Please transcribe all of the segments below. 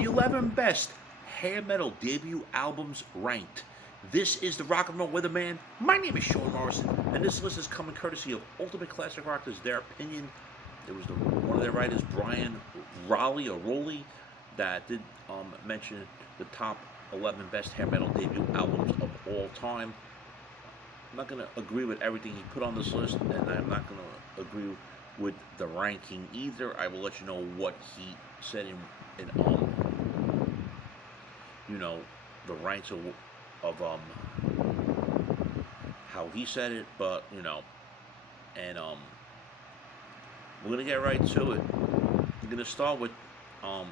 The 11 best hair metal debut albums ranked. This is the Rock and Roll Weatherman. My name is Sean Morrison, and this list is coming courtesy of Ultimate Classic Rockers. Their opinion. It was one of their writers, Brian Rowley, that did mention the top 11 best hair metal debut albums of all time. I'm not going to agree with everything he put on this list, and I'm not going to agree with the ranking either. I will let you know what he said in the ranks of how he said it, but and we're gonna get right to it. I'm gonna start with well,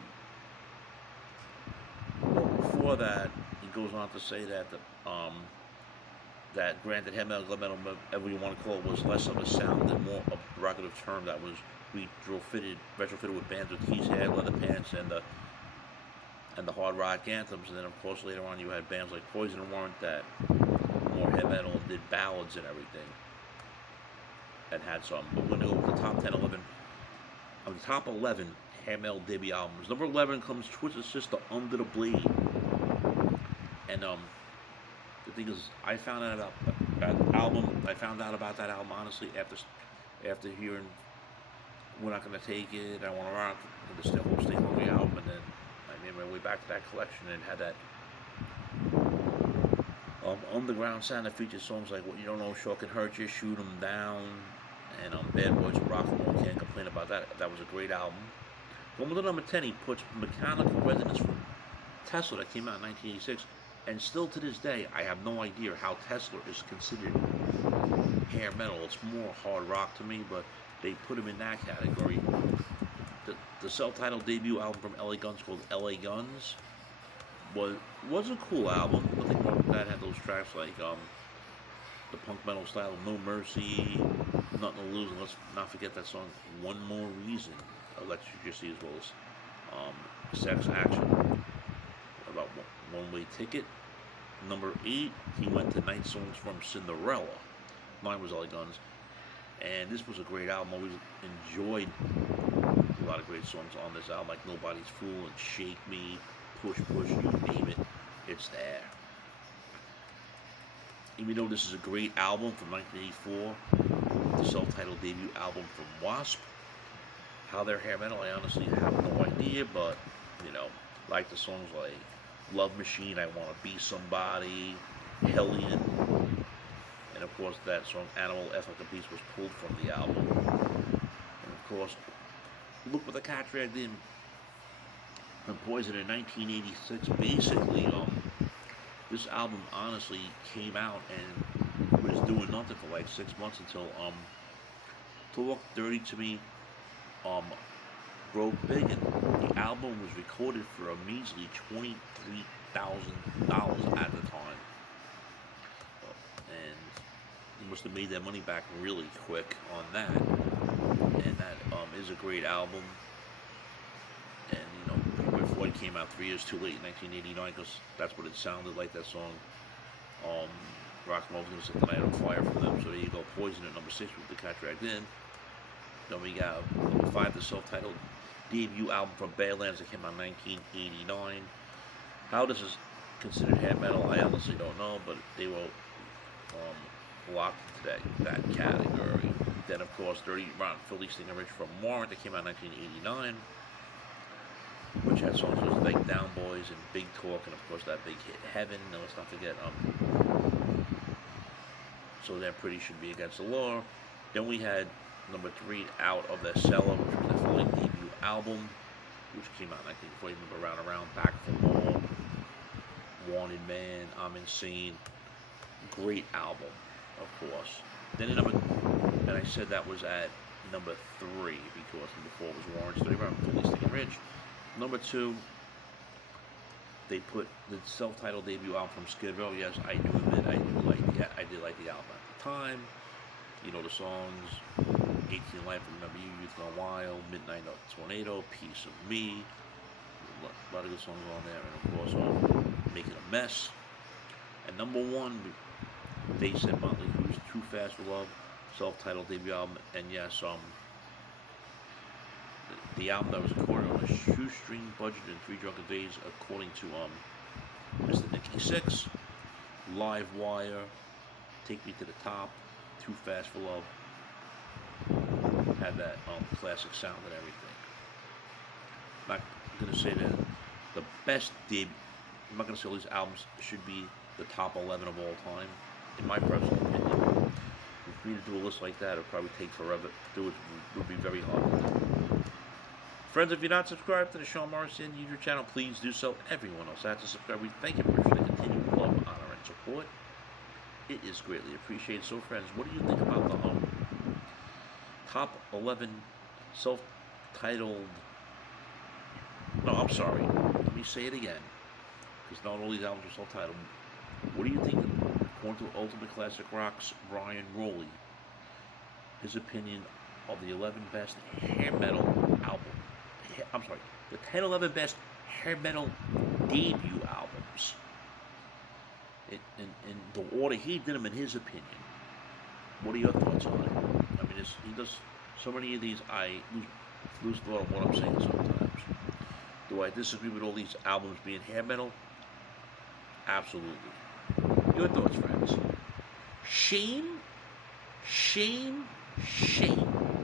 before that, he goes on to say that that granted hair metal, glam metal, whatever you want to call it, was less of a sound and more of a derogative term that was retrofitted with bands with tees, hair, leather pants, and the hard rock anthems. And then of course later on you had bands like Poison and Warrant that more hair metal and did ballads and everything, and had some. But we're gonna go with the top 10, 11. Of the top 11 hair metal debut albums. Number 11 comes Twisted Sister, Under the Blade. And the thing is, I found out about that album. I found out about that album honestly after hearing "We're Not Gonna Take It," "I Wanna Rock," and the whole Stay Hungry album, and then I made my way back to that collection and had that underground sound that featured songs like "What You Don't Know Sure Can Hurt You," "Shoot 'Em Down," and Bad Boys of Rock and Roll. Can't complain about that. That was a great album. Going with the number 10, he puts Mechanical Resonance from Tesla that came out in 1986. And still to this day, I have no idea how Tesla is considered hair metal. It's more hard rock to me, but they put him in that category. The self-titled debut album from LA Guns, called LA Guns, was a cool album. Nothing wrong with that. Had those tracks like the punk metal style, No Mercy, Nothing to Lose, and let's not forget that song, One More Reason, Electricity, as well as Sex Action, about One Way Ticket. Number 8, he went to Night Songs from Cinderella. 9 was LA Guns. And this was a great album. Always enjoyed a lot of great songs on this album, like Nobody's Fool and Shake Me, Push Push, you name it, it's there. Even though this is a great album from 1984, the self-titled debut album from Wasp, how they're hair metal, I honestly have no idea, but, like the songs like Love Machine, I Wanna Be Somebody, Hellion, and of course that song Animal F Like a Beast was pulled from the album. And of course, Look What the Cat Dragged In from Poison in 1986. Basically, this album honestly came out and was doing nothing for like 6 months until Talk Dirty to Me broke big, and the album was recorded for a measly $23,000 at the time, and he must have made that money back really quick on that. And that is a great album. And Pink Floyd came out 3 years too late in 1989, because that's what it sounded like, that song. Rock and Roll was going to set the night on fire for them. So there you go, Poison at number 6 with The Cat Dragged In. Then we got number 5, the self-titled debut album from Badlands that came out in 1989. How this is considered hair metal, I honestly don't know, but they were locked into that category. Then of course, Dirty Rotten Filthy Stinking Rich from Warrant that came out in 1989, which had songs like Down Boys and Big Talk, and of course that big hit Heaven. And let's not forget So Damn Pretty Should Be Against the Law. Then we had number 3, Out of the Cellar, which was the Philly debut album, which came out in 1940. Remember Around, Back for More, Wanted Man, I'm Insane. Great album, of course. Then and I said that was at number 3 because number 4 was Warren's Dirty Rotten Philly Stinking Rich. Number 2, they put the self-titled debut album from Skid Row. Yes, I do admit I did like the album at the time. The songs 18 Life, Remember You, Youth Gone Wild, Midnight Tornado, Piece of Me. A lot of good songs on there, and of course Making a Mess. And number 1, they said Motley Crue's Too Fast for Love, self-titled debut album. And yes, the album that was recorded on a shoestring Budget and Three Drunken Days, according to Mr. Nicky Six, Live Wire, Take Me to the Top, Too Fast for Love. Had that classic sound and everything. I'm not gonna say that the best debut. I'm not gonna say all these albums should be the top 11 of all time. In my personal opinion, for me to do a list like that, it would probably take forever to do it. It would be very hard. Friends, if you're not subscribed to the Sean Morrison YouTube channel, please do so. Everyone else has to subscribe. We thank you very much for the continued love, honor, and support. It is greatly appreciated. So, friends, what do you think about the top 11 self-titled? No, I'm sorry. Let me say it again, because not all these albums are self-titled. What do you think, according to Ultimate Classic Rock's Brian Rowley, his opinion of the 11 best hair metal album? I'm sorry, the 10, 11 best hair metal debut albums. In the order he did them, in his opinion. What are your thoughts on it? I mean, he does so many of these, I lose thought of what I'm saying sometimes. Do I disagree with all these albums being hair metal? Absolutely. Your thoughts, friends? Shame, shame, shame